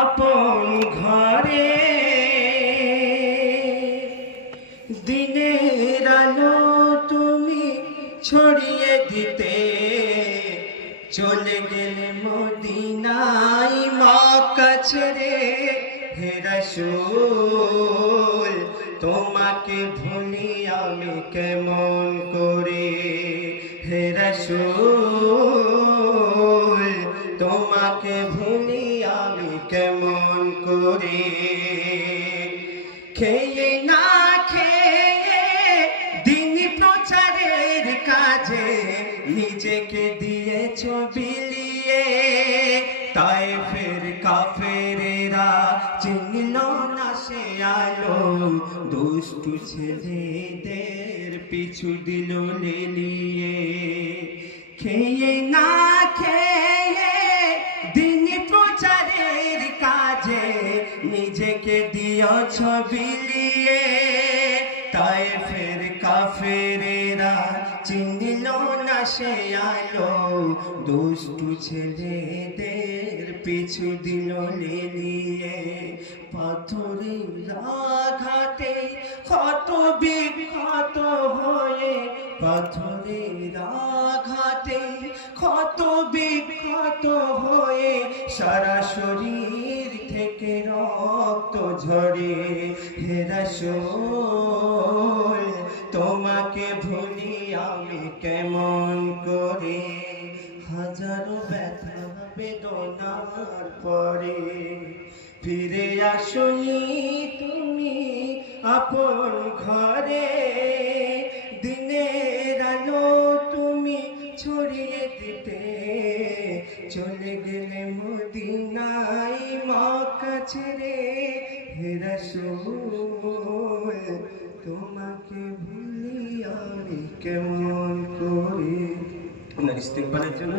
আপন ঘরে দিনের আলো তুমি ছড়িয়ে দিতে চলে গেলে মদিনায় মক্কা ছেড়ে। হে রাসূল তোমাকে ভুলি আমি কেমন করে, হে রাসূল তোমাকে ভুলি আমি কেমন করে। খেয়ে না খেয়ে দিন প্রচারের কাজে নিজেকে দিয়েছ বিলিয়ে, তায়েফের কাফেরেরা চিনল না সে আলো, দুষ্টু ছেলেদের পিছু দিল লেলিয়ে। খেয়ে না খেয়ে দিন প্রচারের কাজে নিজেকে দিয়েছ বিলিয়ে, তায়েফের কাফেরেরা চিনল না সে আলো, দুষ্টু ছেলেদের পিছু দিল লেলিয়ে। পাথরের আঘাতে ক্ষত বিক্ষত হয়ে, পাথরের আঘাতে ক্ষত বিক্ষত হয়ে সারা শরীর থেকে রক্ত ঝরে। হে রাসূল তোমাকে ভুলি আমি কেমন করে, হাজারো ব্যথা বেদনার পরে ফিরে আসনি তুমি আপন ঘরে। দিনের আলো তুমি ছড়িয়ে দিতে চলে গেলে মদিনায় মক্কা ছেড়ে। হে রাসূল তোমাকে ভুলি আমি কেমন করে। ইস্তেগফারের জন্য